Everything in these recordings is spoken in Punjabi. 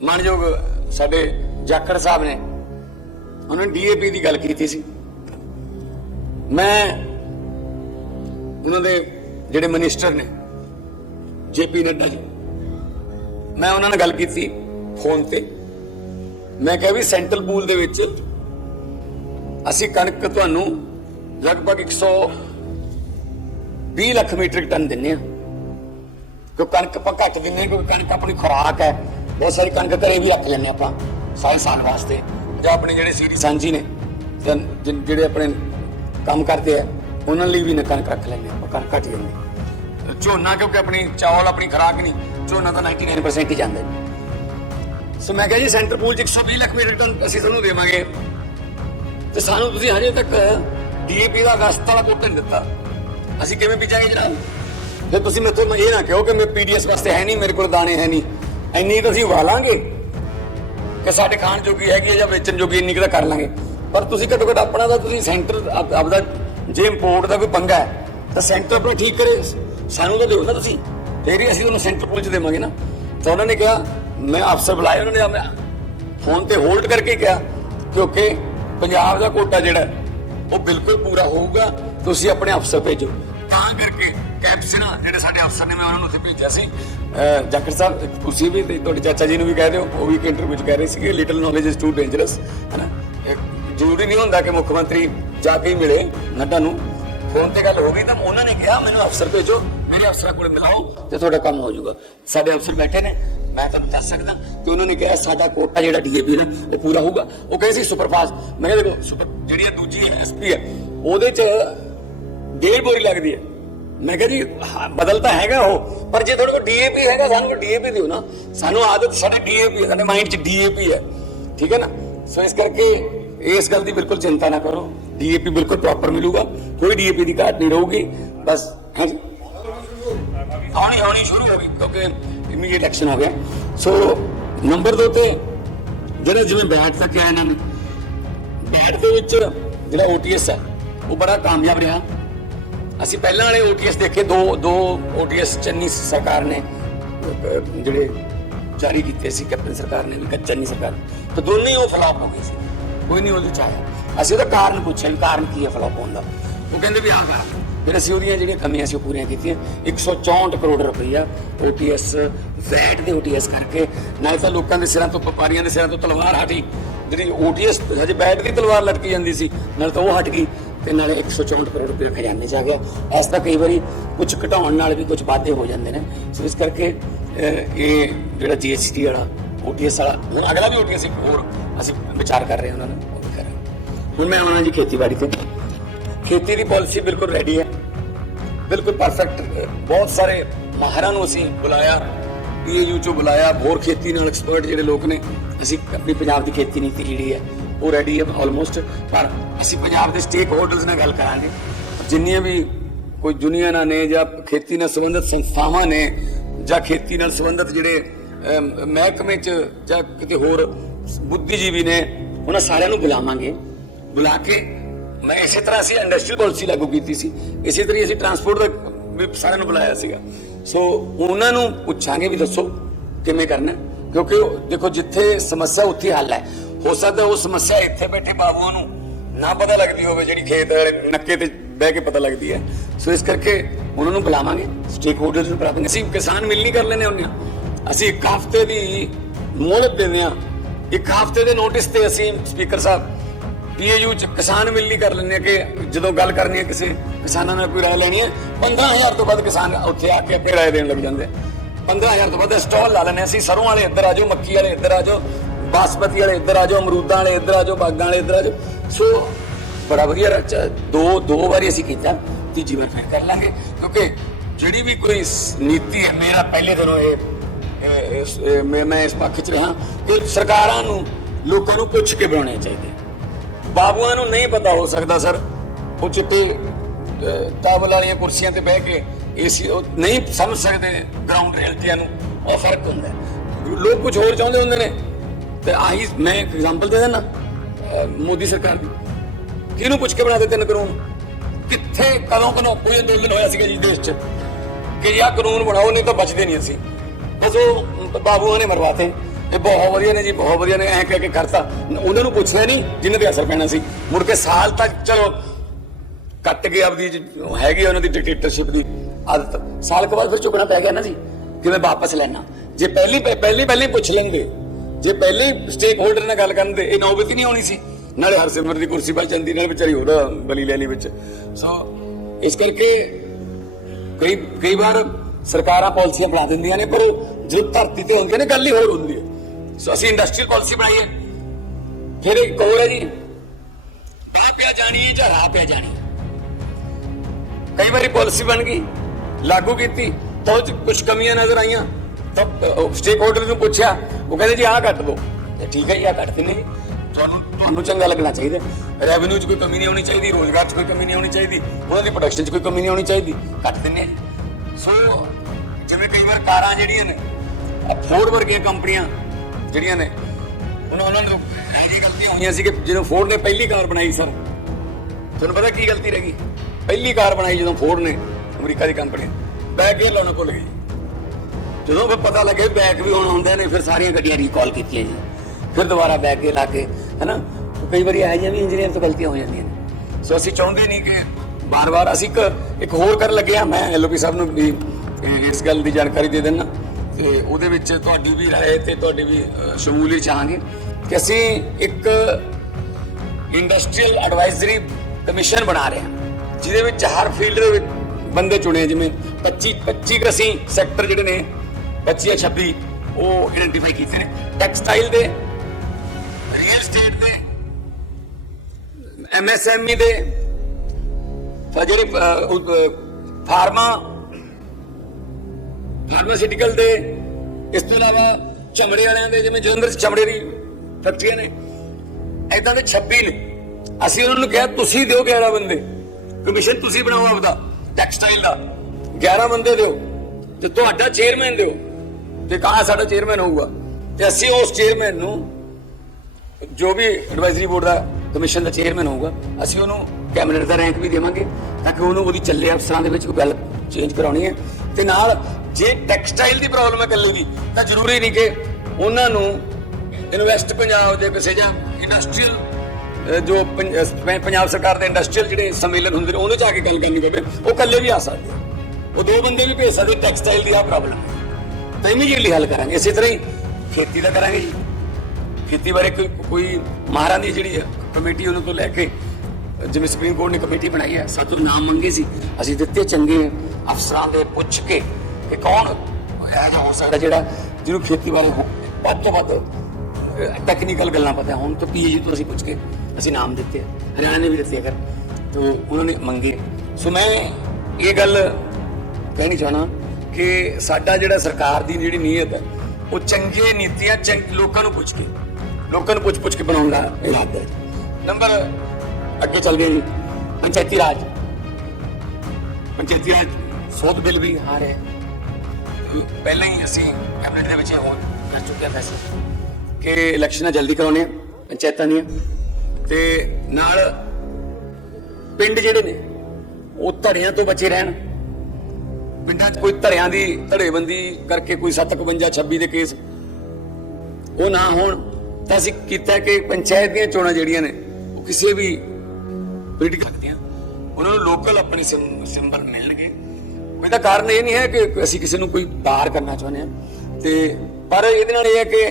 ਮਾਨਯੋਗ ਸਾਡੇ ਜਾਖੜ ਸਾਹਿਬ ਨੇ, ਉਹਨਾਂ ਨੇ ਡੀਏਪੀ ਦੀ ਗੱਲ ਕੀਤੀ ਸੀ। ਮੈਂ ਉਹਨਾਂ ਦੇ ਜਿਹੜੇ ਮਿਨਿਸਟਰ ਨੇ ਜੇਪੀ ਨੱਡਾ ਜੀ, ਮੈਂ ਉਹਨਾਂ ਨਾਲ ਗੱਲ ਕੀਤੀ ਫੋਨ ਤੇ। ਮੈਂ ਕਿਹਾ ਵੀ ਸੈਂਟਰਲ ਪੂਲ ਦੇ ਵਿੱਚ ਅਸੀਂ ਕਣਕ ਤੁਹਾਨੂੰ ਲਗਭਗ 120 ਲੱਖ ਮੀਟ੍ਰਿਕ ਟਨ ਦਿੰਨੇ ਆ ਕਿਉਂ ਕਣਕ ਆਪਾਂ ਘੱਟ ਦਿੰਨੇ ਹਾਂ, ਕਿਉਂਕਿ ਕਣਕ ਆਪਣੀ ਖੁਰਾਕ ਹੈ। ਬਹੁਤ ਸਾਰੀ ਕਣਕ ਘਰੇ ਵੀ ਰੱਖ ਲੈਂਦੇ ਆਪਾਂ ਸਾਰੇ ਸਾਲ ਵਾਸਤੇ ਜਾਂ ਆਪਣੇ ਜਿਹੜੇ ਸੀਰੀ ਸਾਂਝੀ ਨੇ ਜਾਂ ਜਿਨ- ਜਿਹੜੇ ਆਪਣੇ ਕੰਮ ਕਰਦੇ ਆ ਉਹਨਾਂ ਲਈ ਵੀ ਨਾ ਕਣਕ ਰੱਖ ਲੈਂਦੇ ਆਪਾਂ ਕਣਕ ਘੱਟ ਜਾਂਦੀ ਝੋਨਾ ਕਿਉਂਕਿ ਆਪਣੀ ਚੌਲ ਆਪਣੀ ਖੁਰਾਕ ਨਹੀਂ ਝੋਨਾ ਤਾਂ 99% ਹੀ ਜਾਂਦਾ ਹੈ। ਸੋ ਮੈਂ ਕਿਹਾ ਜੀ ਸੈਂਟਰ ਪੂਲ ਚ 120 ਲੱਖ ਮੀਟਰ ਟਨ ਅਸੀਂ ਤੁਹਾਨੂੰ ਦੇਵਾਂਗੇ। ਤੇ ਸਾਨੂੰ ਤੁਸੀਂ ਹਜੇ ਤੱਕ ਡੀਏਪੀ ਦਾ ਅਗਸਤ ਵਾਲਾ ਕੋਟਾ ਨਹੀਂ ਦਿੱਤਾ। ਅਸੀਂ ਕਿਵੇਂ ਬੀਜਾਂਗੇ ਜਨਾਬ? ਜੇ ਤੁਸੀਂ ਮੇਰੇ ਤੋਂ ਇਹ ਨਾ ਕਹੋ ਕਿ ਮੈਂ ਪੀਡੀਐਸ ਵਾਸਤੇ ਹੈ ਨਹੀਂ ਮੇਰੇ ਕੋਲ ਦਾਣੇ ਹੈ ਨਹੀਂ ਇੰਨੀ ਤਾਂ ਅਸੀਂ ਉਗਾ ਲਾਂਗੇ ਕਿ ਸਾਡੇ ਖਾਣ ਜੋਗੀ ਹੈਗੀ ਹੈ ਜਾਂ ਵੇਚਣ ਜੋਗੀ ਇੰਨੀ ਕੁ ਤਾਂ ਕਰ ਲਾਂਗੇ। ਪਰ ਤੁਸੀਂ ਘੱਟੋ ਘੱਟ ਆਪਣਾ ਦਾ ਤੁਸੀਂ ਸੈਂਟਰ ਆਪ- ਆਪਦਾ ਜੇ ਇੰਪੋਰਟ ਦਾ ਕੋਈ ਪੰਗਾ ਹੈ ਤਾਂ ਸੈਂਟਰ ਆਪਣਾ ਠੀਕ ਕਰੇ। ਸਾਨੂੰ ਤਾਂ ਦਿਓ ਨਾ ਤੁਸੀਂ। ਫੇਰ ਹੀ ਅਸੀਂ ਤੁਹਾਨੂੰ ਸੈਂਟਰ ਪੁੱਲ ਚ ਦੇਵਾਂਗੇ ਨਾ। ਤਾਂ ਉਹਨਾਂ ਨੇ ਕਿਹਾ ਮੈਂ ਅਫਸਰ ਬੁਲਾਏ ਉਹਨਾਂ ਨੇ ਮੈਂ ਫੋਨ ਤੇ ਹੋਲਡ ਕਰਕੇ ਕਿਹਾ ਕਿਉਂਕਿ ਪੰਜਾਬ ਦਾ ਕੋਟਾ ਜਿਹੜਾ ਹੈ, ਉਹ ਬਿਲਕੁਲ ਪੂਰਾ ਹੋਊਗਾ ਤੁਸੀਂ ਆਪਣੇ ਅਫਸਰ ਭੇਜੋ। ਤਾਂ ਕਰਕੇ ਕੈਪਸਨਾ ਜਿਹੜੇ ਸਾਡੇ ਅਫਸਰ ਨੇ, ਮੈਂ ਉਹਨਾਂ ਨੂੰ ਉੱਥੇ ਭੇਜਿਆ ਸੀ। ਅਹ ਸਾਹਿਬ, ਤੁਸੀਂ ਵੀ ਤੇ ਤੁਹਾਡੇ ਚਾਚਾ ਜੀ ਨੂੰ ਵੀ ਕਹਿ ਦਿਓ, ਉਹ ਵੀ ਇੱਕ ਇੰਟਰਵਿਊ 'ਚ ਕਹਿ ਰਹੇ ਸੀ ਕਿ little knowledge is too dangerous ਹੈਨਾ ਜ਼ਰੂਰੀ ਨਹੀਂ ਹੁੰਦਾ ਕਿ ਮੁੱਖ ਮੰਤਰੀ ਜਾ ਕੇ ਮਿਲੇ ਨੱਡਾ ਨੂੰ ਫੋਨ ਤੇ ਗੱਲ ਹੋ ਗਈ ਤਾਂ ਉਹਨਾਂ ਨੇ ਕਿਹਾ, ਮੈਨੂੰ ਅਫਸਰ ਭੇਜੋ, ਮੇਰੇ ਅਫਸਰਾਂ ਕੋਲ ਮਿਲਾਓ ਤੇ ਤੁਹਾਡਾ ਕੰਮ ਹੋ ਜਾਊਗਾ। ਸਾਡੇ ਅਫਸਰ ਬੈਠੇ ਨੇ, ਮੈਂ ਤੁਹਾਨੂੰ ਦੱਸ ਸਕਦਾ ਕਿ ਉਹਨਾਂ ਨੇ ਕਿਹਾ, ਸਾਡਾ ਕੋਟਾ ਜਿਹੜਾ ਡੀਏਪੀ ਨਾ ਇਹ ਪੂਰਾ ਹੋਊਗਾ। ਉਹ ਕਹੇ ਸੀ ਸੁਪਰਫਾਸਟ ਮੈਂ ਕਿਹਾ, ਦੇਖੋ ਸੁਪਰ ਜਿਹੜੀ ਦੂਜੀ ਐਸਪੀ ਹੈ ਉਹਦੇ 'ਚ ਡੇਢ ਬੋਰੀ ਲੱਗਦੀ ਹੈ ਮੈਂ ਕਿਹਾ ਜੀ ਹਾਂ, ਬਦਲ ਤਾਂ ਹੈਗਾ ਉਹ। ਪਰ ਜੇ ਤੁਹਾਡੇ ਕੋਲ ਡੀਏਪੀ ਹੈਗਾ ਸਾਨੂੰ ਡੀਏਪੀ ਦਿਓ ਨਾ। ਸਾਨੂੰ ਆਦਤ ਸਾਡੇ ਡੀਏਪੀ ਸਾਡੇ ਮਾਈਂਡ 'ਚ ਡੀਏਪੀ ਹੈ। ਠੀਕ ਹੈ ਨਾ? ਸੋ ਇਸ ਕਰਕੇ ਇਸ ਗੱਲ ਦੀ ਬਿਲਕੁਲ ਚਿੰਤਾ ਨਾ ਕਰੋ। ਡੀਏਪੀ ਬਿਲਕੁਲ ਪ੍ਰੋਪਰ ਮਿਲੂਗਾ। ਕੋਈ ਡੀਏਪੀ ਦੀ ਘਾਟ ਨਹੀਂ ਰਹੂਗੀ। ਬਸ ਹਾਂਜੀ। ਆਉਣੀ ਆਉਣੀ ਸ਼ੁਰੂ ਹੋ ਗਈ ਕਿਉਂਕਿ ਇਮੀਡੀਏਟ ਐਕਸ਼ਨ ਹੋ ਗਿਆ। ਸੋ ਨੰਬਰ 2 ਤੇ ਜਿਹੜਾ ਜਿਵੇਂ ਬੈਟ ਤੱਕ ਆਇਆ ਇਹਨਾਂ ਨੇ। ਬੈਟ ਦੇ ਵਿੱਚ ਜਿਹੜਾ ਓਟੀਐਸ ਹੈ ਉਹ ਬੜਾ ਕਾਮਯਾਬ ਰਿਹਾ। ਅਸੀਂ ਪਹਿਲਾਂ ਵਾਲੇ ਓਟੀਐਸ ਦੇਖੇ, ਦੋ ਦੋ ਓਟੀਐਸ ਚੰਨੀ ਸਰਕਾਰ ਨੇ ਜਿਹੜੇ ਜਾਰੀ ਕੀਤੇ ਸੀ, ਕੈਪਟਨ ਸਰਕਾਰ ਨੇ ਵੀ, ਚੰਨੀ ਸਰਕਾਰ। ਨੇ। ਦੋਨੇ ਹੀ ਉਹ ਫਲਾਪ ਹੋ ਗਏ ਸੀ। ਕੋਈ ਨਹੀਂ ਉਹਦੇ ਚਾਹਿਆ ਅਸੀਂ ਉਹਦਾ ਕਾਰਨ ਪੁੱਛਿਆ ਵੀ ਕਾਰਨ ਕੀ ਹੈ ਫਲਾਪ ਹੋਣ ਦਾ। ਉਹ ਕਹਿੰਦੇ ਵੀ ਆਹ ਕਾਰਨ। ਫਿਰ ਅਸੀਂ ਉਹਦੀਆਂ ਜਿਹੜੀਆਂ ਕਮੀਆਂ ਸੀ ਉਹ ਪੂਰੀਆਂ ਕੀਤੀਆਂ। 164 ਕਰੋੜ ਰੁਪਈਆ ਓਟੀਐਸ ਵੈਟ ਦੇ ਓਟੀਐਸ ਕਰਕੇ। ਨਾਲੇ ਤਾਂ ਲੋਕਾਂ ਦੇ ਸਿਰਾਂ ਤੋਂ, ਵਪਾਰੀਆਂ ਦੇ ਸਿਰਾਂ ਤੋਂ ਤਲਵਾਰ ਹਟੀ। ਜਿਹੜੀ ਓਟੀਐਸ ਹਜੇ ਬੈਟ ਦੀ ਤਲਵਾਰ ਲਟਕੀ ਜਾਂਦੀ ਸੀ। ਨਾਲੇ ਤਾਂ ਉਹ ਹਟ ਗਈ। ਤੇ ਨਾਲੇ 164 ਕਰੋੜ ਰੁਪਏ ਖਜ਼ਾਨੇ 'ਚ ਆ ਗਿਆ। ਇਸ ਤਾਂ ਕਈ ਵਾਰੀ ਕੁਝ ਘਟਾਉਣ ਨਾਲ ਵੀ ਕੁਝ ਵਾਧੇ ਹੋ ਜਾਂਦੇ ਨੇ। ਸੋ ਇਸ ਕਰਕੇ ਇਹ ਜਿਹੜਾ ਜੀਐਸਟੀ ਵਾਲਾ ਓਟੀਐਸ ਵਾਲਾ ਹੁਣ ਅਗਲਾ ਵੀ ਓਟੀਐਸ ਇੱਕ ਹੋਰ ਅਸੀਂ ਵਿਚਾਰ ਕਰ ਰਹੇ ਉਹਨਾਂ ਨੂੰ। ਹੁਣ ਮੈਂ ਆਉਣਾ ਜੀ ਖੇਤੀਬਾੜੀ ਤੇ। ਖੇਤੀ ਦੀ ਪਾਲਿਸੀ ਬਿਲਕੁਲ ਰੈਡੀ ਹੈ। ਬਿਲਕੁਲ ਪਰਫੈਕਟ ਬਹੁਤ ਸਾਰੇ ਮਾਹਰਾਂ ਨੂੰ ਅਸੀਂ ਬੁਲਾਇਆ, ਪੀਏਯੂ ਚੋਂ ਬੁਲਾਇਆ, ਹੋਰ ਖੇਤੀ ਨਾਲ ਐਕਸਪਰਟ ਜਿਹੜੇ ਲੋਕ ਨੇ, ਅਸੀਂ ਆਪਣੀ ਪੰਜਾਬ ਦੀ ਖੇਤੀ ਨੀਤੀ ਜਿਹੜੀ ਹੈ ਉਹ ਰੈਡੀ ਹੈ ਆਲਮੋਸਟ ਪਰ ਅਸੀਂ ਪੰਜਾਬ ਦੇ ਸਟੇਕ ਹੋਲਡਰਸ ਨਾਲ ਗੱਲ ਕਰਾਂਗੇ। ਜਿੰਨੀਆਂ ਵੀ ਕੋਈ ਯੂਨੀਅਨਾਂ ਨੇ ਜਾਂ ਖੇਤੀ ਨਾਲ ਸੰਬੰਧਿਤ ਸੰਸਥਾਵਾਂ ਨੇ ਜਾਂ ਖੇਤੀ ਨਾਲ ਸੰਬੰਧਿਤ ਜਿਹੜੇ ਮਹਿਕਮੇ ਚ ਜਾਂ ਕਿਤੇ ਹੋਰ ਬੁੱਧੀਜੀਵੀ ਨੇ, ਉਹਨਾਂ ਸਾਰਿਆਂ ਨੂੰ ਬੁਲਾਵਾਂਗੇ। ਬੁਲਾ ਕੇ ਮੈਂ ਇਸੇ ਤਰ੍ਹਾਂ ਅਸੀਂ ਇੰਡਸਟਰੀਅਲ ਪਾਲਿਸੀ ਲਾਗੂ ਕੀਤੀ ਸੀ। ਇਸੇ ਤਰ੍ਹਾਂ ਅਸੀਂ ਟਰਾਂਸਪੋਰਟ ਦਾ ਵੀ ਸਾਰਿਆਂ ਨੂੰ ਬੁਲਾਇਆ ਸੀਗਾ। ਸੋ ਉਹਨਾਂ ਨੂੰ ਪੁੱਛਾਂਗੇ ਵੀ ਦੱਸੋ ਕਿਵੇਂ ਕਰਨਾ। ਕਿਉਂਕਿ ਦੇਖੋ, ਜਿੱਥੇ ਸਮੱਸਿਆ ਉੱਥੇ ਹੱਲ ਹੈ। ਹੋ ਸਕਦਾ ਉਹ ਸਮੱਸਿਆ ਇੱਥੇ ਬੈਠੇ ਬਾਬੂਆਂ ਨੂੰ ਨਾ ਪਤਾ ਲੱਗਦੀ ਹੋਵੇ ਜਿਹੜੀ ਖੇਤ ਵਾਲੇ ਨੱਕੇ ਤੇ ਬਹਿ ਕੇ ਪਤਾ ਲੱਗਦੀ ਹੈ। ਸੋ ਇਸ ਕਰਕੇ ਉਹਨਾਂ ਨੂੰ ਬੁਲਾਵਾਂਗੇ ਸਟੇਕ ਹੋਲਡਰਸ ਨੂੰ ਬੁਲਾਵਾਂਗੇ। ਅਸੀਂ ਕਿਸਾਨ ਮਿਲਣੀ ਕਰ ਲੈਣੇ ਹੁੰਦੇ ਅਸੀਂ ਇੱਕ ਹਫ਼ਤੇ ਦੀ ਮੋਹਲਤ ਦਿੰਦੇ ਹਾਂ। ਇੱਕ ਹਫ਼ਤੇ ਦੇ ਨੋਟਿਸ ਤੇ ਅਸੀਂ ਸਪੀਕਰ ਸਾਹਿਬ ਪੀਏਯੂ ਚ ਕਿਸਾਨ ਮਿਲਣੀ ਕਰ ਲੈਂਦੇ ਕਿ ਜਦੋਂ ਗੱਲ ਕਰਨੀ ਹੈ ਕਿਸੇ ਕਿਸਾਨਾਂ ਨਾਲ ਕੋਈ ਰਾਏ ਲੈਣੀ ਹੈ 15000 ਤੋਂ ਵੱਧ ਕਿਸਾਨ ਉੱਥੇ ਆ ਕੇ ਆਪਣੀ ਰਾਏ ਦੇਣ ਲੱਗ ਜਾਂਦੇ ਆ। 15000 ਤੋਂ ਵੱਧ ਸਟਾਲ ਲਾ ਲੈਂਦੇ ਅਸੀਂ, ਸਰੋਂ ਵਾਲੇ ਇੱਧਰ ਆ ਜਾਓ, ਮੱਕੀ ਵਾਲੇ ਇੱਧਰ ਆ ਜਾਓ ਬਾਸਮਤੀ ਵਾਲੇ ਇੱਧਰ ਆ ਜਾਓ, ਅਮਰੂਦਾਂ ਵਾਲੇ ਇੱਧਰ ਆ ਜਾਓ, ਬਾਗਾਂ ਵਾਲੇ ਇੱਧਰ ਆ ਜਾਓ। ਸੋ ਬੜਾ ਵਧੀਆ ਰਚ- ਦੋ ਦੋ ਵਾਰੀ ਅਸੀਂ ਕੀਤਾ, ਤੀਜੀ ਵਾਰ ਫਿਰ ਕਰ ਲਾਂਗੇ। ਕਿਉਂਕਿ ਜਿਹੜੀ ਵੀ ਕੋਈ ਨੀਤੀ ਹੈ, ਮੇਰਾ ਪਹਿਲੇ ਦਿਨੋਂ ਇਹ ਮੈਂ ਇਸ ਪੱਖ 'ਚ ਰਿਹਾ ਕਿ ਸਰਕਾਰਾਂ ਨੂੰ ਲੋਕਾਂ ਨੂੰ ਪੁੱਛ ਕੇ ਬਣਾਉਣੇ ਚਾਹੀਦੇ। ਬਾਬੂਆਂ ਨੂੰ ਨਹੀਂ ਪਤਾ ਹੋ ਸਕਦਾ, ਸਰ, ਉਹ ਚਿੱਟੇ ਟਾਵਲ ਵਾਲੀਆਂ ਕੁਰਸੀਆਂ ਤੇ ਬਹਿ ਕੇ ਏਸੀ, ਉਹ ਨਹੀਂ ਸਮਝ ਸਕਦੇ ਗਰਾਊਂਡ ਰਿਐਲਿਟੀਆਂ ਨੂੰ, ਉਹ ਫ਼ਰਕ ਹੁੰਦਾ। ਲੋਕ ਕੁਝ ਹੋਰ ਚਾਹੁੰਦੇ ਹੁੰਦੇ ਨੇ। ਤੇ ਆਹੀ ਮੈਂ ਇੱਕ ਐਗਜ਼ਾਮਪਲ ਦੇ ਦੇਣਾ ਮੋਦੀ ਸਰਕਾਰ ਦੀ। ਕਿਹਨੂੰ ਪੁੱਛ ਕੇ ਬਣਾਦੇ ਤਿੰਨ ਕਾਨੂੰਨ? ਕਿੱਥੇ, ਕਦੋਂ ਕਦੋਂ? ਕੋਈ ਅੰਦੋਲਨ ਹੋਇਆ ਸੀਗਾ ਜੀ ਦੇਸ਼ 'ਚ ਕਿ ਯਾ ਕਾਨੂੰਨ ਬਣਾਓ, ਨਹੀਂ ਤਾਂ ਬਚਦੇ ਨਹੀਂ ਅਸੀਂ। ਬਸ ਉਹ ਬਾਬੂਆਂ ਨੇ ਮਰਵਾਤੇ। ਇਹ ਬਹੁਤ ਵਧੀਆ ਨੇ ਜੀ, ਬਹੁਤ ਵਧੀਆ ਨੇ। ਐਂ ਕਹਿ ਕੇ ਕਰਤਾ। ਉਹਨਾਂ ਨੂੰ ਪੁੱਛਿਆ ਨਹੀਂ, ਜਿਨ੍ਹਾਂ ਤੇ ਅਸਰ ਪੈਣਾ ਸੀ। ਮੁੜ ਕੇ ਸਾਲ ਤੱਕ ਚਲੋ, ਕੱਟ ਕੇ ਆਪਦੀ ਹੈਗੀ ਆ ਉਹਨਾਂ ਦੀ ਡਿਕਟੇਟਰਸ਼ਿਪ ਦੀ ਆਦਤ। ਸਾਲ ਕੁ ਬਾਅਦ ਫਿਰ ਚੁੱਕਣਾ ਪੈ ਗਿਆ ਨਾ ਜੀ, ਕਿ ਮੈਂ ਵਾਪਸ ਲੈਣਾ ਜੇ ਪਹਿਲੀ ਪਹਿਲੀ ਪਹਿਲੀ ਪੁੱਛ ਲੈਂਦੇ ਜੇ ਪਹਿਲੀ ਸਟੇਕ ਹੋਲਡਰ ਨਾਲ ਗੱਲ ਕਰਨ ਦੇ ਇਹ ਨੌਬਤ ਹੀ ਨਹੀਂ ਆਉਣੀ ਸੀ, ਨਾਲੇ ਹਰਸਿਮਰ ਦੀ ਕੁਰਸੀ ਬਚ ਜਾਂਦੀ, ਨਾਲੇ ਵਿਚਾਰੀ ਹੋਰ ਬਲੀ ਲੈ ਲਈ ਵਿੱਚ। ਸੋ ਇਸ ਕਰਕੇ ਕਈ ਕਈ ਵਾਰ ਸਰਕਾਰਾਂ ਪਾਲਿਸੀਆਂ ਬਣਾ ਦਿੰਦੀਆਂ ਨੇ, ਪਰ ਉਹ ਜਦੋਂ ਧਰਤੀ ਤੇ ਹੁੰਦੀਆਂ ਨੇ, ਗੱਲ ਹੀ ਹੋਰ ਹੁੰਦੀ ਹੈ। ਸੋ ਅਸੀਂ ਇੰਡਸਟਰੀਅਲ ਪਾਲਿਸੀ ਬਣਾਈ ਹੈ ਫਿਰ ਇੱਕ ਹੋਰ ਹੈ ਜੀ, ਬਾਹ ਪਿਆ ਜਾਣੀ ਹੈ ਜਾਂ ਰਾਹ ਪਿਆ ਜਾਣੀ ਕਈ ਵਾਰੀ ਪਾਲਿਸੀ ਬਣ ਗਈ, ਲਾਗੂ ਕੀਤੀ, ਤਾਂ ਉਹ 'ਚ ਕੁਝ ਕਮੀਆਂ ਨਜ਼ਰ ਆਈਆਂ। ਤਾਂ ਸਟੇਕ ਹੋਲਡਰ ਨੂੰ ਪੁੱਛਿਆ ਉਹ ਕਹਿੰਦੇ ਜੀ ਆਹ ਕੱਟ ਦਿਓ ਤੇ ਠੀਕ ਹੈ ਜੀ, ਆਹ ਕੱਟ ਦਿੰਦੇ ਜੀ ਤੁਹਾਨੂੰ ਤੁਹਾਨੂੰ ਚੰਗਾ ਲੱਗਣਾ ਚਾਹੀਦਾ। ਰੈਵਨਿਊ 'ਚ ਕੋਈ ਕਮੀ ਨਹੀਂ ਆਉਣੀ ਚਾਹੀਦੀ, ਰੋਜ਼ਗਾਰ 'ਚ ਕੋਈ ਕਮੀ ਨਹੀਂ ਆਉਣੀ ਚਾਹੀਦੀ, ਉਹਨਾਂ ਦੀ ਪ੍ਰੋਡਕਸ਼ਨ 'ਚ ਕੋਈ ਕਮੀ ਨਹੀਂ ਆਉਣੀ ਚਾਹੀਦੀ। ਕੱਟ ਦਿੰਦੇ ਸੋ ਜਿਵੇਂ ਕਈ ਵਾਰ ਕਾਰਾਂ ਜਿਹੜੀਆਂ ਨੇ ਫੋਰਡ ਵਰਗੀਆਂ ਕੰਪਨੀਆਂ ਜਿਹੜੀਆਂ ਨੇ ਉਹਨਾਂ ਉਹਨਾਂ ਨੂੰ ਇਹ ਗਲਤੀਆਂ ਹੋਈਆਂ ਸੀ ਕਿ ਜਦੋਂ ਫੋਰਡ ਨੇ ਪਹਿਲੀ ਕਾਰ ਬਣਾਈ ਸਰ, ਤੁਹਾਨੂੰ ਪਤਾ ਕੀ ਗਲਤੀ ਰਹਿ ਗਈ? ਪਹਿਲੀ ਕਾਰ ਬਣਾਈ ਜਦੋਂ ਫੋਰਡ ਨੇ ਅਮਰੀਕਾ ਦੀ ਕੰਪਨੀ। ਬੈਕ ਗੇਅਰ ਲਾਉਣਾ ਭੁੱਲ ਗਈ ਜਦੋਂ ਫਿਰ ਪਤਾ ਲੱਗਿਆ ਬੈਕ ਵੀ ਹੁਣ ਹੁੰਦੇ ਨੇ ਫਿਰ ਸਾਰੀਆਂ ਗੱਡੀਆਂ ਰੀਕਾਲ ਕੀਤੀਆਂ ਜੀ। ਫਿਰ ਦੁਬਾਰਾ ਬੈਕ ਕੇ ਲਾ ਕੇ ਹੈਨਾ? ਕਈ ਵਾਰੀ ਇਹੋ ਜਿਹੀਆਂ ਵੀ ਇੰਜੀਨੀਅਰ ਤੋਂ ਗਲਤੀਆਂ ਹੋ ਜਾਂਦੀਆਂ ਨੇ। ਸੋ ਅਸੀਂ ਚਾਹੁੰਦੇ ਨਹੀਂ ਕਿ ਬਾਰ-ਬਾਰ ਅਸੀਂ ਇੱਕ ਇੱਕ ਹੋਰ ਕਰਨ ਲੱਗੇ ਆ ਮੈਂ ਐਲਓਪੀ ਸਾਹਿਬ ਨੂੰ ਵੀ ਇਸ ਗੱਲ ਦੀ ਜਾਣਕਾਰੀ ਦੇ ਦੇਣਾ ਤੇ ਉਹਦੇ ਵਿੱਚ ਤੁਹਾਡੀ ਵੀ ਰਾਏ ਤੇ ਤੁਹਾਡੀ ਵੀ ਅਹ, ਸ਼ਮੂਲੀਅਤ ਚਾਹਾਂਗੇ ਕਿ ਅਸੀਂ ਇੱਕ ਇੰਡਸਟਰੀਅਲ ਐਡਵਾਈਜ਼ਰੀ ਕਮਿਸ਼ਨ ਬਣਾ ਰਹੇ ਹਾਂ ਜਿਹਦੇ ਵਿੱਚ ਹਰ ਫੀਲਡ ਦੇ ਵਿੱਚ ਬੰਦੇ ਚੁਣੇ ਜਿਵੇਂ 25 25 ਕੁ ਅਸੀਂ ਸੈਕਟਰ ਜਿਹੜੇ ਨੇ 25 ਜਾਂ 26 ਉਹ ਆਇਡੈਂਟੀਫਾਈ ਕੀਤੇ ਨੇ। ਟੈਕਸਟਾਈਲ ਦੇ ਰੀਅਲ ਸਟੇਟ ਦੇ ਐਮਐਸਐਮਈ ਦੇ ਜਿਹੜੇ ਫਾਰਮਾ ਫਾਰਮਾਸਿਊਟੀਕਲ ਦੇ, ਇਸ ਤੋਂ ਇਲਾਵਾ ਚਮੜੇ ਵਾਲਿਆਂ ਦੇ, ਜਿਵੇਂ ਜਲੰਧਰ 'ਚ ਚਮੜੇ ਦੀ ਫੈਕਟਰੀਆਂ ਨੇ ਐਦਾਂ ਦੇ 26 ਨੇ। ਅਸੀਂ ਉਹਨਾਂ ਨੂੰ ਕਿਹਾ, ਤੁਸੀਂ ਦਿਓ 11 ਬੰਦੇ। ਕਮਿਸ਼ਨ ਤੁਸੀਂ ਬਣਾਓ ਆਪਦਾ ਟੈਕਸਟਾਈਲ ਦਾ। 11 ਬੰਦੇ ਦਿਓ, ਤੇ ਤੁਹਾਡਾ ਚੇਅਰਮੈਨ ਦਿਓ। ਤੇ ਕਹਾ ਸਾਡਾ ਚੇਅਰਮੈਨ ਹੋਊਗਾ, ਤੇ ਅਸੀਂ ਉਸ ਚੇਅਰਮੈਨ ਨੂੰ ਜੋ ਵੀ ਐਡਵਾਈਜ਼ਰੀ ਬੋਰਡ ਦਾ ਕਮਿਸ਼ਨ ਦਾ ਚੇਅਰਮੈਨ ਹੋਊਗਾ, ਅਸੀਂ ਉਹਨੂੰ ਕੈਬਨਿਟ ਦਾ ਰੈਂਕ ਵੀ ਦੇਵਾਂਗੇ, ਤਾਂ ਕਿ ਉਹਨੂੰ ਉਹਦੀ ਚੱਲੇ ਅਫਸਰਾਂ ਦੇ ਵਿੱਚ ਕੋਈ ਗੱਲ ਚੇਂਜ ਕਰਾਉਣੀ ਹੈ। ਤੇ ਨਾਲ ਜੇ ਟੈਕਸਟਾਈਲ ਦੀ ਪ੍ਰੋਬਲਮ ਹੈ ਕੱਲੇ ਦੀ ਤਾਂ ਜ਼ਰੂਰੀ ਨਹੀਂ ਕਿ ਉਹਨਾਂ ਨੂੰ ਇਨਵੈਸਟ ਪੰਜਾਬ ਦੇ ਕਿਸੇ ਜਾਂ ਇੰਡਸਟਰੀਅਲ ਜੋ ਪੰਜਾਬ ਸਰਕਾਰ ਦੇ ਇੰਡਸਟਰੀਅਲ ਜਿਹੜੇ ਸੰਮੇਲਨ ਹੁੰਦੇ ਨੇ ਉਹਦੇ ਚ ਆ ਕੇ ਗੱਲ ਕਰਨੀ ਪਵੇ ਉਹ ਇਕੱਲੇ ਵੀ ਆ ਸਕਦੇ ਉਹ ਦੋ ਬੰਦੇ ਵੀ ਭੇਜ ਸਕਦੇ ਟੈਕਸਟਾਈਲ ਦੀ ਆ ਪ੍ਰੋਬਲਮ ਹੈ। ਤਾਂ ਇਮੀਡੀਏਟਲੀ ਹੱਲ ਕਰਾਂਗੇ। ਇਸੇ ਤਰ੍ਹਾਂ ਹੀ ਖੇਤੀ ਦਾ ਕਰਾਂਗੇ ਜੀ। ਖੇਤੀ ਬਾਰੇ ਕੋਈ ਕੋਈ ਮਹਾਰਾਂ ਦੀ ਜਿਹੜੀ ਕਮੇਟੀ ਉਹਨਾਂ ਤੋਂ ਲੈ ਕੇ ਜਿਵੇਂ ਸੁਪਰੀਮ ਕੋਰਟ ਨੇ ਕਮੇਟੀ ਬਣਾਈ ਹੈ ਸਾਤੋਂ ਨਾਮ ਮੰਗੇ ਸੀ। ਅਸੀਂ ਦਿੱਤੇ ਚੰਗੇ ਅਫਸਰਾਂ ਦੇ ਪੁੱਛ ਕੇ ਕਿ ਕੌਣ ਹੈ ਜੋ ਹੋ ਸਕਦਾ ਜਿਹੜਾ ਜਿਹਨੂੰ ਖੇਤੀ ਬਾਰੇ ਵੱਧ ਤੋਂ ਵੱਧ ਟੈਕਨੀਕਲ ਗੱਲਾਂ ਪਤਾ ਹੁਣ ਤੋਂ ਪੀਜੀ ਤੋਂ ਅਸੀਂ ਪੁੱਛ ਕੇ ਅਸੀਂ ਨਾਮ ਦਿੱਤੇ ਆ। ਹਰਿਆਣਾ ਨੇ ਵੀ ਦਿੱਤੇ ਅਗਰ। ਤੋਂ ਉਹਨਾਂ ਨੇ ਮੰਗੇ। ਸੋ ਮੈਂ ਇਹ ਗੱਲ ਕਹਿਣੀ ਚਾਹਣਾ ਕਿ ਸਾਡਾ ਜਿਹੜਾ ਸਰਕਾਰ ਦੀ ਜਿਹੜੀ ਨੀਅਤ ਹੈ, ਉਹ ਚੰਗੇ ਨੀਤੀਆਂ ਚੰਗ ਲੋਕਾਂ ਨੂੰ ਪੁੱਛ ਕੇ, ਲੋਕਾਂ ਨੂੰ ਪੁੱਛ ਪੁੱਛ ਕੇ ਬਣਾਉਣ ਦਾ ਇਰਾਦਾ ਹੈ। ਨੰਬਰ ਅੱਗੇ ਚੱਲ ਗਏ ਜੀ। ਪੰਚਾਇਤੀ ਰਾਜ। ਪੰਚਾਇਤੀ ਰਾਜ, ਸੋਧ ਬਿੱਲ ਵੀ ਆ ਰਿਹਾ ਪਹਿਲਾਂ ਹੀ ਅਸੀਂ ਕੈਬਨਿਟ ਦੇ ਵਿੱਚ ਇਹ ਹੋ ਕਰ ਚੁੱਕੇ ਹਾਂ ਫੈਸਲਾ ਕਿ ਇਲੈਕਸ਼ਨਾਂ ਜਲਦੀ ਕਰਾਉਣੇ ਆ, ਪੰਚਾਇਤਾਂ ਦੀਆਂ। ਤੇ ਨਾਲ ਪਿੰਡ ਜਿਹੜੇ ਨੇ, ਉਹ ਧੜਿਆਂ ਤੋਂ ਬਚੇ ਰਹਿਣ। ਪਿੰਡਾਂ 'ਚ ਕੋਈ ਧਰਿਆਂ ਦੀ ਧੜੇਬੰਦੀ ਕਰਕੇ ਕੋਈ 751 26 ਦੇ ਕੇਸ। ਉਹ ਨਾ ਹੋਣ ਤਾਂ ਅਸੀਂ ਕੀਤਾ ਕਿ ਪੰਚਾਇਤ ਦੀਆਂ ਚੋਣਾਂ ਜਿਹੜੀਆਂ ਨੇ, ਉਹ ਕਿਸੇ ਵੀ ਪੋਲੀਟੀਕਲ ਸਕਦੀਆਂ ਉਹਨਾਂ ਨੂੰ ਲੋਕਲ ਆਪਣੇ ਸਿੰਬਲ ਮਿਲਣਗੇ। ਇਹਦਾ ਕਾਰਨ ਇਹ ਨਹੀਂ ਹੈ ਕਿ ਅਸੀਂ ਕਿਸੇ ਨੂੰ ਕੋਈ ਬਾਹਰ ਕਰਨਾ ਚਾਹੁੰਦੇ ਹਾਂ। ਤੇ ਪਰ ਇਹਦੇ ਨਾਲ ਇਹ ਹੈ ਕਿ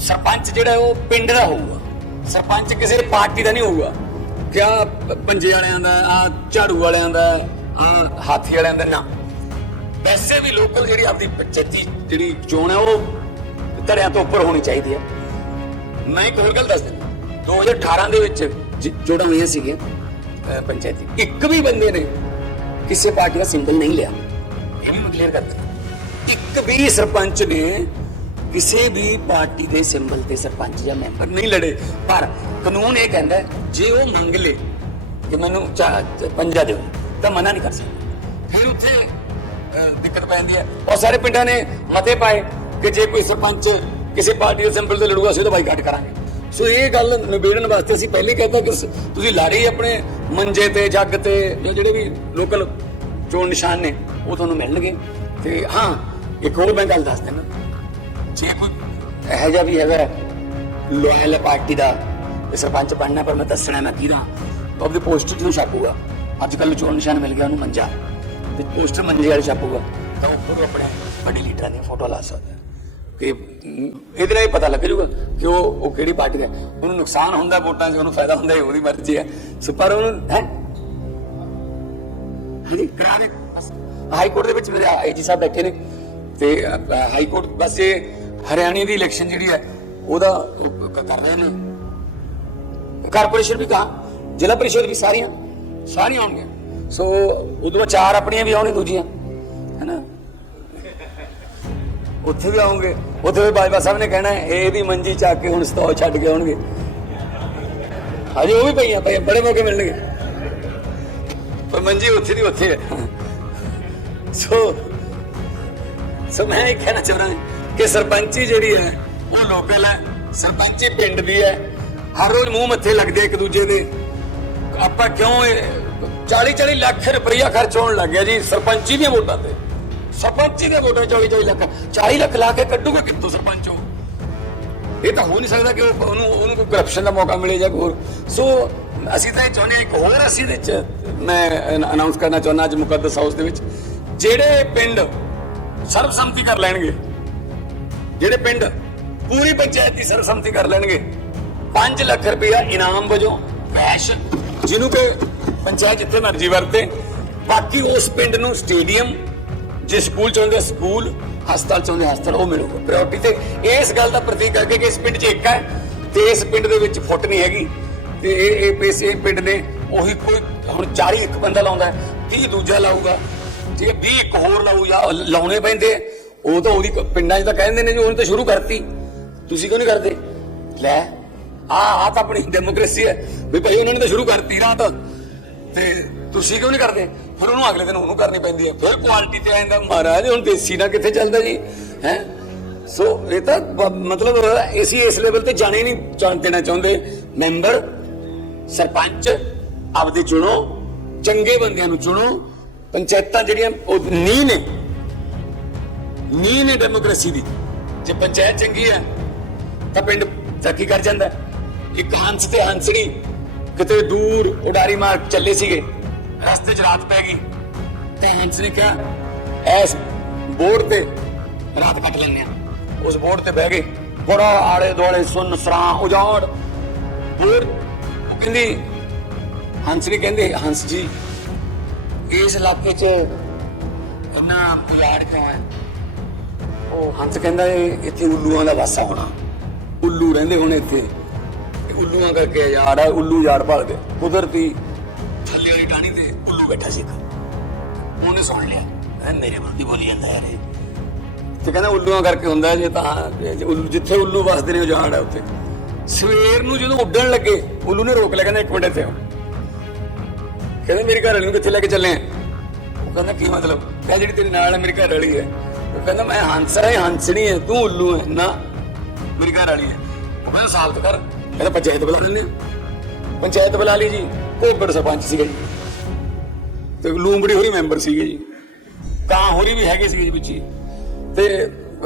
ਸਰਪੰਚ ਜਿਹੜਾ ਉਹ ਪਿੰਡ ਦਾ ਹੋਊਗਾ। ਸਰਪੰਚ ਕਿਸੇ ਪਾਰਟੀ ਦਾ ਨਹੀਂ ਹੋਊਗਾ। ਕਿਆ ਪੰਜੇ ਵਾਲਿਆਂ ਦਾ, ਆ ਝਾੜੂ ਵਾਲਿਆਂ ਦਾ ਹਾਥੀ ਵਾਲਿਆਂ ਦਾ ਨਾ। ਵੈਸੇ ਵੀ ਲੋਕਲ ਜਿਹੜੀ ਆਪਦੀ ਪੰਚਾਇਤੀ ਜਿਹੜੀ ਚੋਣ ਹੈ, ਉਹ ਧੜਿਆਂ ਤੋਂ ਉੱਪਰ ਹੋਣੀ ਚਾਹੀਦੀ ਹੈ। ਮੈਂ ਇੱਕ ਹੋਰ ਗੱਲ ਦੱਸ ਦਿੰਦਾ। 2018 ਦੇ ਵਿੱਚ ਜੋੜਾਂ ਹੋਈਆਂ ਸੀਗੀਆਂ ਪੰਚਾਇਤੀ। ਇੱਕ ਵੀ ਬੰਦੇ ਨੇ ਕਿਸੇ ਪਾਰਟੀ ਦਾ ਸਿੰਬਲ ਨਹੀਂ ਲਿਆ। ਇਹ ਵੀ ਮੈਂ ਕਲੀਅਰ ਕਰਦਾ ਇੱਕ ਵੀ ਸਰਪੰਚ ਨੇ ਕਿਸੇ ਵੀ ਪਾਰਟੀ ਦੇ ਸਿੰਬਲ ਤੇ ਸਰਪੰਚ ਜਾਂ ਮੈਂਬਰ ਨਹੀਂ ਲੜੇ। ਪਰ ਕਾਨੂੰਨ ਇਹ ਕਹਿੰਦਾ ਜੇ ਉਹ ਮੰਗ ਲੇ ਕਿ ਮੈਨੂੰ ਚਾ- ਪੰਜਾ ਦਿਓ। ਤਾਂ ਮਨਾ ਨਹੀਂ ਕਰ ਸਕਦਾ। ਫਿਰ ਉੱਥੇ ਅਹ, ਦਿੱਕਤ ਪੈਂਦੀ ਹੈ। ਔਰ ਸਾਰੇ ਪਿੰਡਾਂ ਨੇ ਮਤੇ ਪਾਏ ਕਿ ਜੇ ਕੋਈ ਸਰਪੰਚ ਕਿਸੇ ਪਾਰਟੀ ਦੇ ਸਿੰਬਲ ਤੇ ਲੜੂਗਾ ਅਸੀਂ ਉਹਦਾ ਬਾਈਕਾਟ ਕਰਾਂਗੇ। ਸੋ ਇਹ ਗੱਲ ਨਿਬੇੜਨ ਵਾਸਤੇ ਅਸੀਂ ਪਹਿਲੇ ਕਹਿੰਦਾ ਕਿ ਸ- ਤੁਸੀਂ ਲੜੇ ਆਪਣੇ ਮੰਜੇ ਤੇ ਜੱਗ ਤੇ ਜਾਂ ਜਿਹੜੇ ਵੀ ਲੋਕਲ ਚੋਣ ਨਿਸ਼ਾਨ ਨੇ ਉਹ ਤੁਹਾਨੂੰ ਮਿਲਣਗੇ। ਤੇ ਹਾਂ ਇੱਕ ਹੋਰ ਮੈਂ ਗੱਲ ਦੱਸ ਦਿੰਦਾ। ਜੇ ਕੋਈ ਇਹੋ ਜਿਹਾ ਵੀ ਹੈਗਾ ਲੋਇਲ ਪਾਰਟੀ ਦਾ ਵੀ ਸਰਪੰਚ ਬਣਨਾ ਪਰ ਮੈਂ ਦੱਸਣਾ ਮੈਂ ਕਿਹਦਾ ਤਾਂ ਆਪਦੇ ਪੋਸਟਰ ਨੂੰ ਛਾਪੂਗਾ ਅੱਜ ਕੱਲ ਚੋਣ ਨਿਸ਼ਾਨ ਮਿਲ ਗਿਆ ਉਹਨੂੰ ਮੰਜਾ। ਤੇ ਪੋਸਟਰ ਮੰਜੇ ਵਾਲੇ ਛਾਪੂਗਾ। ਤਾਂ ਉੱਪਰ ਆਪਣੇ ਵੱਡੇ ਲੀਡਰਾਂ ਦੀਆਂ ਫੋਟੋ ਲਾ ਸਕਦਾ। ਕਿ ਇਹਦੇ ਨਾਲ ਹੀ ਪਤਾ ਲੱਗ ਜਾਊਗਾ ਕਿ ਉਹ ਉਹ ਕਿਹੜੀ ਪਾਰਟੀ ਦਾ ਉਹਨੂੰ ਨੁਕਸਾਨ ਹੁੰਦਾ ਵੋਟਾਂ 'ਚ, ਉਹਨੂੰ ਫਾਇਦਾ ਹੁੰਦਾ ਇਹ ਉਹਦੀ ਮਰਜ਼ੀ ਹੈ। ਸੋ ਪਰ ਉਹਨੂੰ ਹੈ? ਹਾਂਜੀ, ਕਰਾ ਹਾਈ ਕੋਰਟ ਦੇ ਵਿੱਚ ਮੇਰੇ ਆਈਜੀ ਸਾਹਿਬ ਬੈਠੇ ਨੇ। ਤੇ ਹਾਈ ਕੋਰਟ ਬਸ ਇਹ ਹਰਿਆਣੇ ਦੀ ਇਲੈਕਸ਼ਨ ਜਿਹੜੀ ਹੈ, ਉਹਦਾ ਕਰ ਰਹੇ ਨੇ। ਕਾਰਪੋਰੇਸ਼ਨ ਵੀ ਕਹਾ। ਜ਼ਿਲ੍ਹਾ ਪਰਿਸ਼ਦ ਵੀ ਸਾਰੀਆਂ। ਸਾਰੀਆਂ ਆਉਣਗੀਆਂ। ਸੋ ਉਦੋਂ ਚਾਰ ਆਪਣੀਆਂ ਵੀ ਆਉਣਗੀਆਂ, ਦੂਜੀਆਂ। ਹੈਨਾ? ਉੱਥੇ ਵੀ ਆਉਂਗੇ। ਉੱਥੇ ਵੀ ਬਾਜਵਾ ਸਾਹਿਬ ਨੇ ਕਹਿਣਾ ਇਹ ਇਹਦੀ ਮੰਜੀ ਚੱਕ ਕੇ ਹੁਣ ਸਤੌ ਛੱਡ ਕੇ ਆਉਣਗੇ। ਹਜੇ ਉਹ ਵੀ ਪਈਆਂ ਪਈਆਂ, ਬੜੇ ਮੌਕੇ ਮਿਲਣਗੇ। ਪਰ ਮੰਜੀ ਉੱਥੇ ਦੀ ਉੱਥੇ ਹੈ। ਸੋ ਸੋ ਮੈਂ ਇਹ ਕਹਿਣਾ ਚਾਹੁੰਦਾ ਕਿ ਸਰਪੰਚੀ ਜਿਹੜੀ ਹੈ, ਉਹ ਲੋਕਲ ਹੈ। ਸਰਪੰਚੀ ਪਿੰਡ ਦੀ ਹੈ। ਹਰ ਰੋਜ਼ ਮੂੰਹ ਮੱਥੇ ਲੱਗਦੇ ਇੱਕ ਦੂਜੇ ਦੇ। ਆਪਾਂ ਕਿਉਂ 40 40 ਲੱਖ ਰੁਪਈਆ ਖਰਚ ਹੋਣ ਲੱਗ ਗਿਆ ਜੀ ਸਰਪੰਚੀ ਦੀਆਂ ਵੋਟਾਂ ਤੇ। ਸਰਪੰਚੀ ਦੀਆਂ ਵੋਟਾਂ 40 40 ਲੱਖ 40 ਲੱਖ ਲਾ ਕੇ ਕੱਢੂਗਾ ਕਿੱਥੋਂ ਸਰਪੰਚ ਉਹ? ਇਹ ਤਾਂ ਹੋ ਨਹੀਂ ਸਕਦਾ ਕਿ ਉਹਨੂੰ ਉਹਨੂੰ ਕੋਈ ਕਰਪਸ਼ਨ ਦਾ ਮੌਕਾ ਮਿਲੇ ਜਾਂ ਹੋਰ। ਸੋ ਅਸੀਂ ਤਾਂ ਇਹ ਚਾਹੁੰਦੇ ਹਾਂ ਇੱਕ ਹੋਰ ਅਸੀਂ ਦੇ ਚ ਮੈਂ ਅਨਾਉਂਸ ਕਰਨਾ ਚਾਹੁੰਦਾ ਅੱਜ ਮੁਕੱਦਸ ਹਾਊਸ ਦੇ ਵਿੱਚ। ਜਿਹੜੇ ਪਿੰਡ ਸਰਬਸੰਮਤੀ ਕਰ ਲੈਣਗੇ, ਜਿਹੜੇ ਪਿੰਡ ਪੂਰੀ ਪੰਚਾਇਤ ਦੀ ਸਰਬਸੰਮਤੀ ਕਰ ਲੈਣਗੇ 5 ਲੱਖ ਰੁਪਇਆ ਇਨਾਮ ਵਜੋਂ ਕੈਸ਼ ਜਿਹਨੂੰ ਕਿ ਪੰਚਾਇਤ ਜਿੱਥੇ ਮਰਜ਼ੀ ਵਰਤੇ। ਬਾਕੀ ਉਸ ਪਿੰਡ ਨੂੰ ਸਟੇਡੀਅਮ ਜੇ ਸਕੂਲ ਚਾਹੁੰਦੇ ਸਕੂਲ ਹਸਪਤਾਲ ਚਾਹੁੰਦੇ ਹਸਪਤਾਲ ਉਹ ਮਿਲੂਗਾ। ਪ੍ਰਾਇੋਰਟੀ ਤੇ ਇਸ ਗੱਲ ਦਾ ਪ੍ਰਤੀਕ ਕਰਕੇ ਕਿ ਇਸ ਪਿੰਡ 'ਚ ਇੱਕ ਹੈ ਤੇ ਇਸ ਪਿੰਡ ਦੇ ਵਿੱਚ ਫੁੱਟ ਨਹੀਂ ਹੈਗੀ। ਤੇ ਇਹ ਇਹ ਪੈਸੇ ਪਿੰਡ ਨੇ ਉਹੀ ਕੋਈ ਹੁਣ 40 ਇੱਕ ਬੰਦਾ ਲਾਉਂਦਾ ਹੈ, 30 ਦੂਜਾ ਲਾਊਗਾ। ਜੇ 20 ਇੱਕ ਹੋਰ ਲਾਊ ਜਾਂ ਲਾਉਣੇ ਪੈਂਦੇ ਆ, ਉਹ ਤਾਂ ਉਹਦੀ ਪਿੰਡਾਂ 'ਚ ਤਾਂ ਕਹਿੰਦੇ ਨੇ ਜੀ ਉਹਨੇ ਤਾਂ ਸ਼ੁਰੂ ਕਰਤੀ। ਤੁਸੀਂ ਕਿਉਂ ਨਹੀਂ ਕਰਦੇ? ਲੈ ਆ ਆ ਤਾਂ ਆਪਣੀ ਡੈਮੋਕ੍ਰੇਸੀ ਹੈ। ਵੀ ਭਾਈ ਉਹਨਾਂ ਨੇ ਤਾਂ ਸ਼ੁਰੂ ਕਰਤੀ ਰਾਤ। ਤੇ ਤੁਸੀਂ ਕਿਉਂ ਨਹੀਂ ਕਰਦੇ? ਫਿਰ ਉਹਨੂੰ ਅਗਲੇ ਦਿਨ ਉਹਨੂੰ ਕਰਨੀ ਪੈਂਦੀ ਹੈ। ਫਿਰ ਕੁਆਲਿਟੀ ਤੇ ਆਂਦਾ ਮਹਾਰਾਜ, ਹੁਣ ਦੇਸੀ ਨਾ ਕਿੱਥੇ ਚੱਲਦਾ ਜੀ? ਹੈ? ਸੋ ਇਹ ਤਾਂ ਮਤਲਬ ਅਸੀਂ ਇਸ ਲੈਵਲ ਤੇ ਜਾਣੇ ਨਹੀਂ ਚਾਹ- ਦੇਣਾ ਚਾਹੁੰਦੇ। ਮੈਂਬਰ ਸਰਪੰਚ, ਆਪਦੇ ਚੁਣੋ। ਚੰਗੇ ਬੰਦਿਆਂ ਨੂੰ ਚੁਣੋ। ਪੰਚਾਇਤਾਂ ਜਿਹੜੀਆਂ, ਉਹ ਨੀਂਹ ਨੇ। ਨੀਂਹ ਨੇ ਡੈਮੋਕ੍ਰੇਸੀ ਦੀ। ਜੇ ਪੰਚਾਇਤ ਚੰਗੀ ਹੈ, ਤਾਂ ਪਿੰਡ ਤਰੱਕੀ ਕਰ ਜਾਂਦਾ ਹੈ। ਇੱਕ ਹੰਸ ਤੇ ਹੰਸਣੀ ਕਿਤੇ ਦੂਰ ਉਡਾਰੀ ਮਾਰ ਚੱਲੇ ਸੀਗੇ। ਰਸਤੇ 'ਚ ਰਾਤ ਪੈ ਗਈ। ਤੇ ਹੰਸ ਨੇ ਕਿਹਾ, ਐਸ ਬੋਰਡ ਤੇ ਰਾਤ ਕੱਟ ਲੈਂਦੇ ਆ ਉਸ ਬੋਰਡ ਤੇ ਬਹਿ ਗਏ ਬੜਾ ਆਲੇ ਦੁਆਲੇ ਸੁੰਨ ਸਰਾਂ ਉਜਾੜ। ਹੋਰ ਕਹਿੰਦੀ, ਹੰਸ ਨੇ ਕਹਿੰਦੇ, ਹੰਸ ਜੀ, ਇਸ ਇਲਾਕੇ 'ਚ ਇੰਨਾ ਉਜਾੜ ਕਿਉਂ ਹੈ? ਉਹ ਹੰਸ ਕਹਿੰਦਾ ਇੱਥੇ ਉੱਲੂਆਂ ਦਾ ਵਾਸਾ ਹੋਣਾ। ਉੱਲੂ ਰਹਿੰਦੇ ਹੋਣੇ ਇੱਥੇ। ਉੱਲੂਆਂ ਕਰਕੇ ਯਾਰ ਆ ਉੱਲੂ ਯਾਰ ਭਾਲਦੇ ਕੁਦਰਤੀ ਥੱਲੇ ਵਾਲੀ ਟਾਣੀ ਤੇ ਉੱਲੂ ਬੈਠਾ ਸੀ ਉਹਨੇ ਸੁਣ ਲਿਆ। ਇਹ ਮੇਰੇ ਮਨ ਬੋਲੀ ਜਾਂਦਾ ਯਾਰ ਤੇ ਕਹਿੰਦਾ, ਉੱਲੂਆਂ ਕਰਕੇ ਹੁੰਦਾ ਜੇ ਤਾਂ ਉੱਲੂ, ਜਿੱਥੇ ਉੱਲੂ ਵਸਦੇ ਨੇ ਉਜਾੜ ਹੈ ਉੱਥੇ। ਸਵੇਰ ਨੂੰ ਜਦੋਂ ਉੱਡਣ ਲੱਗੇ, ਉੱਲੂ ਨੇ ਰੋਕ ਲਿਆ, ਕਹਿੰਦਾ, ਇੱਕ ਮਿੰਟ ਇੱਥੇ ਆਓ। ਕਹਿੰਦਾ, ਮੇਰੀ ਘਰ ਵਾਲੀ ਨੂੰ ਕਿੱਥੇ ਲੈ ਕੇ ਚੱਲੇ ਆ? ਉਹ ਕਹਿੰਦਾ, ਕੀ ਮਤਲਬ? ਕਹਿੰਦਾ ਜਿਹੜੀ ਤੇਰੇ ਨਾਲ ਹੈ, ਮੇਰੀ ਘਰ ਵਾਲੀ ਹੈ। ਉਹ ਕਹਿੰਦਾ, ਮੈਂ ਹੰਸ ਹੈ, ਹੰਸਣੀ ਹੈ, ਤੂੰ ਉੱਲੂ ਹੈ, ਨਾ, ਮੇਰੀ ਘਰ ਵਾਲੀ ਹੈ। ਉਹ ਕਹਿੰਦਾ, ਸਾਬਤ ਕਰ। ਕਹਿੰਦਾ ਪੰਚਾਇਤ ਬੁਲਾ ਲੈਂਦੇ ਪੰਚਾਇਤ ਬੁਲਾ ਲਈ ਜੀ। ਕੋਬੜ ਸਰਪੰਚ ਸੀਗਾ ਜੀ। ਤੇ ਲੂੰਬੜੀ ਹੋਰੀ ਮੈਂਬਰ ਸੀਗੇ ਜੀ। ਕਾਂ ਹੋਰੀ ਵੀ ਹੈਗੇ ਸੀਗੇ ਜੀ ਵਿੱਚ ਤੇ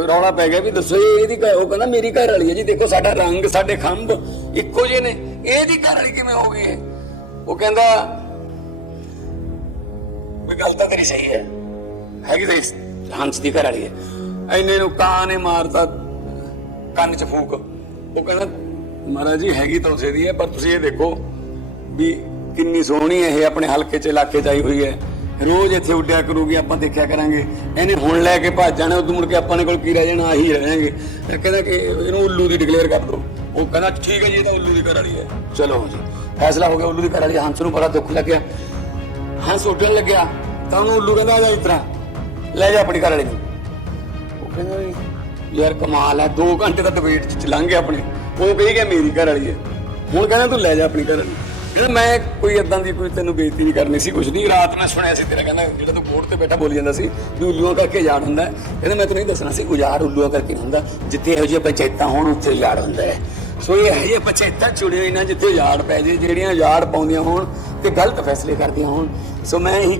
ਰੌਲਾ ਪੈ ਗਿਆ ਵੀ ਦੱਸੋ ਇਹਦੀ ਉਹ ਕਹਿੰਦਾ ਮੇਰੀ ਘਰ ਵਾਲੀ ਹੈ ਜੀ। ਦੇਖੋ ਸਾਡਾ ਰੰਗ, ਸਾਡੇ ਖੰਭ ਇੱਕੋ ਜਿਹੇ ਨੇ। ਇਹਦੀ ਘਰ ਵਾਲੀ ਕਿਵੇਂ ਹੋ ਗਈ ਉਹ ਕਹਿੰਦਾ ਵੀ ਗੱਲ ਤਾਂ ਤੇਰੀ ਸਹੀ ਹੈ। ਹੈਗੀ ਤਾਂ ਹੰਸ ਦੀ ਘਰ ਵਾਲੀ ਹੈ। ਐਨੇ ਨੂੰ ਕਾਂ ਨੇ ਮਾਰਤਾ, ਕੰਨ 'ਚ ਫੂਕ। ਉਹ ਕਹਿੰਦਾ ਮਹਾਰਾਜ ਜੀ, ਹੈਗੀ ਤਾਂ ਉਸੇ ਦੀ ਹੈ, ਪਰ ਤੁਸੀਂ ਇਹ ਦੇਖੋ ਵੀ ਕਿੰਨੀ ਸੋਹਣੀ ਇਹ ਆਪਣੇ ਹਲਕੇ 'ਚ ਇਲਾਕੇ 'ਚ ਆਈ ਹੋਈ ਹੈ। ਰੋਜ਼ ਇੱਥੇ ਉੱਡਿਆ ਕਰੂਗੀ, ਆਪਾਂ ਦੇਖਿਆ ਕਰਾਂਗੇ। ਇਹਨੇ ਹੁਣ ਲੈ ਕੇ ਭੱਜ ਜਾਣਾ, ਉਦੋਂ ਮੁੜ ਕੇ ਆਪਾਂ ਨੇ ਕੋਲ ਕੀ ਰਹਿ ਜਾਣਾ, ਆਹੀ ਰਹਿਣਗੇ। ਇਹ ਕਹਿੰਦਾ ਕਿ ਇਹਨੂੰ ਉੱਲੂ ਦੀ ਡਿਕਲੇਅਰ ਕਰ ਦਿਓ। ਉਹ ਕਹਿੰਦਾ, ਠੀਕ ਹੈ ਜੀ, ਇਹ ਤਾਂ ਉੱਲੂ ਦੀ ਘਰ ਵਾਲੀ ਹੈ। ਚਲੋ ਜੀ, ਫੈਸਲਾ ਹੋ ਗਿਆ ਉੱਲੂ ਦੀ ਘਰ ਵਾਲੀ। ਹੰਸ ਨੂੰ ਬੜਾ ਦੁੱਖ ਲੱਗਿਆ। ਹੰਸ ਉੱਡਣ ਲੱਗਿਆ, ਤਾਂ ਉਹਨੂੰ ਉੱਲੂ ਕਹਿੰਦਾ, ਆ ਜਾ ਇਸ ਤਰ੍ਹਾਂ। ਲੈ ਜਾ ਆਪਣੀ ਘਰ ਵਾਲੀ ਨੂੰ। ਉਹ ਕਹਿੰਦਾ, ਯਾਰ ਕਮਾਲ ਹੈ 2 ਘੰਟੇ ਤਾਂ ਡਿਬੇਟ ਚ ਲੰਘ ਗਏ ਆਪਣੇ। ਉਹ ਕਹੀ ਗਿਆ ਮੇਰੀ ਘਰ ਵਾਲੀ ਹੈ। ਹੁਣ ਕਹਿੰਦਾ ਤੂੰ ਲੈ ਜਾ ਆਪਣੀ ਘਰ ਵਾਲੀ। ਕਹਿੰਦਾ ਮੈਂ ਕੋਈ ਇਦਾਂ ਦੀ ਕੋਈ ਤੈਨੂੰ ਬੇਇੱਜ਼ਤੀ ਨਹੀਂ ਕਰਨੀ ਸੀ ਕੁਝ ਨਹੀਂ। ਰਾਤ ਮੈਂ ਸੁਣਿਆ ਸੀ ਤੇਰਾ ਕਹਿੰਦਾ ਜਿਹੜਾ ਤੂੰ ਬੋਰਡ ਤੇ ਬੈਠਾ ਬੋਲੀ ਜਾਂਦਾ ਸੀ, ਵੀ ਉੱਲੂਆਂ ਕਰਕੇ ਯਾਰ ਹੁੰਦਾ ਕਹਿੰਦਾ ਮੈਂ ਤੈਨੂੰ ਨਹੀਂ ਦੱਸਣਾ ਸੀ, ਉਜਾੜ ਉੱਲੂਆਂ ਕਰਕੇ ਹੁੰਦਾ, ਜਿੱਥੇ ਇਹੋ ਜਿਹੀਆਂ ਪੰਚਾਇਤਾਂ ਹੋਣ, ਉੱਥੇ ਯਾਰ ਹੁੰਦਾ ਹੈ। ਸੋ ਇਹ ਹੈ ਇਹ ਪੰਚਾਇਤਾਂ ਚੁੜੇ ਹੋਏ ਨੇ, ਜਿੱਥੇ ਯਾੜ ਪੈ ਜੇ, ਜਿਹੜੀਆਂ ਯਾੜ ਪਾਉਂਦੀਆਂ ਹੋਣ ਤੇ ਗਲਤ ਫੈਸਲੇ ਕਰਦੀਆਂ ਹੋਣ। ਸੋ ਮੈਂ ਇਹੀ